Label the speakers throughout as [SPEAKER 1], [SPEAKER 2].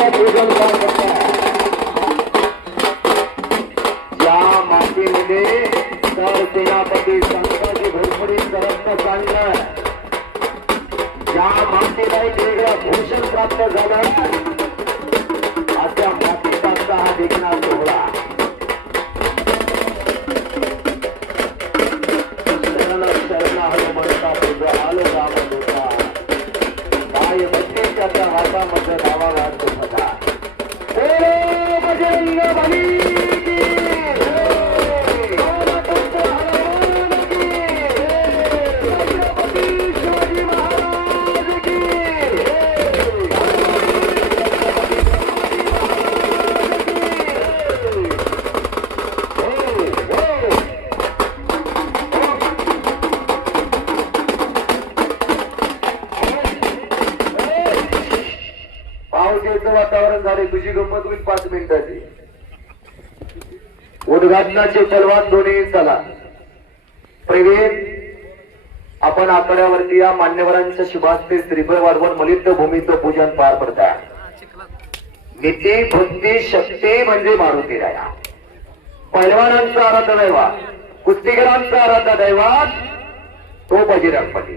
[SPEAKER 1] भूमीचं पूजन या मातीमध्ये तर सेनापती संताजी भरभरीत रक्त सांडलं या मातीला एक भूषण प्राप्त झालं अशा मातीचा हा देखणा सोहळा शरण शरण हनुमंता आलो राम पावसाचं वातावरण झाले तुझी गंमत होईल पाच मिनिटाची. उद्घाटनाचे चलवात दोन्ही चला. प्रेम आपण आकड्यावरती या मान्यवरांच्या शुभास्ते श्रीफळ वाढवून मलित भूमीचं पूजन पार पडता. नीती भक्ती शक्ती म्हणजे मारुती राया. पैलवानांचा आराध्य दैवात कुस्तीगरांचा आराध्य दैवात तो बजरंगपती.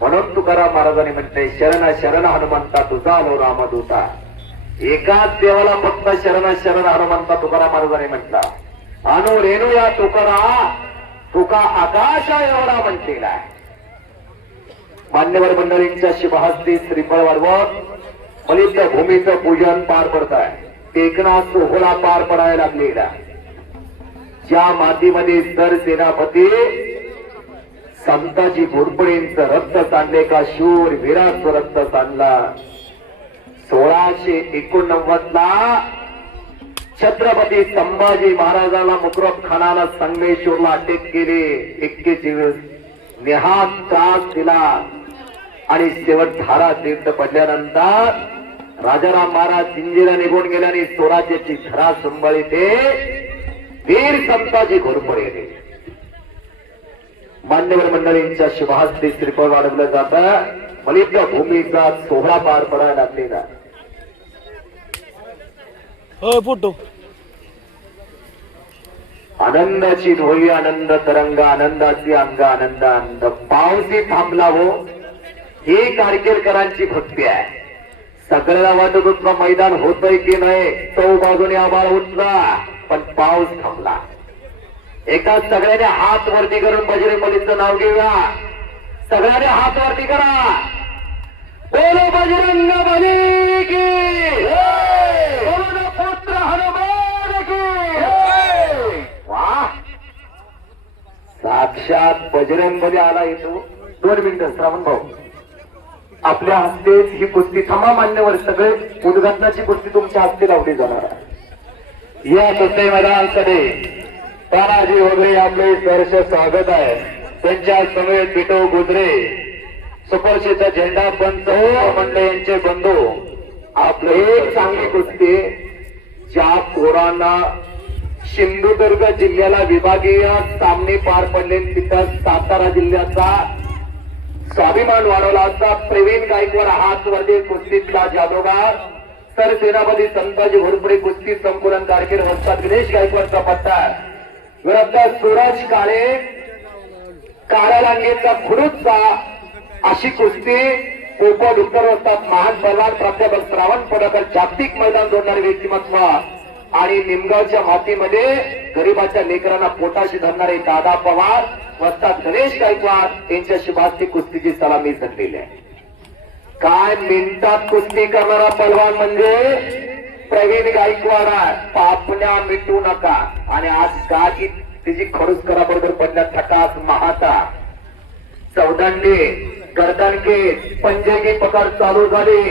[SPEAKER 1] म्हणून तुकाराम महाराजांनी म्हटले शरण शरण हनुमंता तुझा आलो रामदूता. एकाच देवाला फक्त शरण शरण हनुमंता तुकाराम महाराजांनी म्हटला. अनु रेणू या तुकारा तुका आकाशा एवढा म्हटलेला आहे मान्यवर मंडळींच्या शिवहस्ती श्रीफळ वाढवत मलित भूमीचं पूजन पार पडत आहे टेकना सोहळा पार पडायला लागलेला. ज्या मातीमध्ये सर सेनापती संताजी घोरपडेंचं रक्त सांडले का? शूर वीराचं रक्त सांडला सोळाशे एकोणनव्वद ला छत्रपती संभाजी महाराजाला मुकरब खानाला संगमेश्वरला अटक केली. एक्केच दिवस नेहात त्रास दिला. आणि शेवट धारा तीर्थ पडल्यानंतर राजाराम महाराज जिंजीला निघून गेल्याने स्वराज्याची धरा सांभाळी ते वीर संताजी घोरपडे मान्यवर मंडळींच्या शुभहस्ते श्रीफळ वाढवलं जात. मलित भूमीचा सोहळा पार पडायला लागलेला.
[SPEAKER 2] हो फोटो.
[SPEAKER 1] आनंदाची ढोळी आनंद तरंग आनंदाची अंग आनंद आनंद पावसी थांबला हो ही कारकेलकरांची भक्ती आहे. सगळ्याला वाटत होतं मैदान होतय की नाही चौ बाजूने आभाळ उठला पण पाऊस थांबला. एका सगळ्याने हात वरती करून बजरंग बलीचं नाव घेऊया. सगळ्याने हात वरती करा. बोलो बजरंग बली की. पुत्र हनुमान की. वा. साक्षात बजरंग बली आला येतो दोन मिनिटं श्रावण भाऊ. आपल्या हस्तेच ही कुस्ती थांबा मान्यवर. सगळे उद्घाटनाची कुस्ती तुमच्या हस्ते लावली जाणार या कुस्ती मैदानाकडे तानाजी वगैरे आपले सहर्ष स्वागत आहे. त्यांच्या समेत बिटो गुजरे. सुपरशेचा झेंडा पंच मंडळ यांचे बंधू. आपलं एक चांगली कुस्ती ज्या पोरांना सिंधुदुर्ग जिल्ह्याला विभागीय सामने पार पडले तिथं सातारा जिल्ह्याचा स्वाभिमान वाढवला असता प्रवीण गायकवाड हात वरती कुस्तीतला जादोगार. सर सेनापती संताजी घोरपडे कुस्ती संकुलन कारकीर वस्तात गणेश गायकवाडचा पट्टा विरुद्ध सूरज काळे काळ्या खुडूचा अशी कुस्ती. कोकण उत्तर वस्तात महान बलवान प्राध्यापक श्रावण पडकर जागतिक मैदान जोडणारे व्यक्तिमत्व आणि निमगावच्या मातीमध्ये गरिबाच्या लेकरांना पोटाशी धरणारे दादा पवार वस्तात गणेश गायकवाड यांच्या शुभास्ती कुस्तीची सलामी झालेली आहे. काय मिनिटात कुस्ती करणारा पलवान म्हणजे? प्रवीण गायकवाडा पापण्या मिटू नका. आणि आज गाजी तिची खडूस करा बरोबर पडल्या थकास महाता. चौदांडे गर्दनके पंजेगी पकड चालू झाली.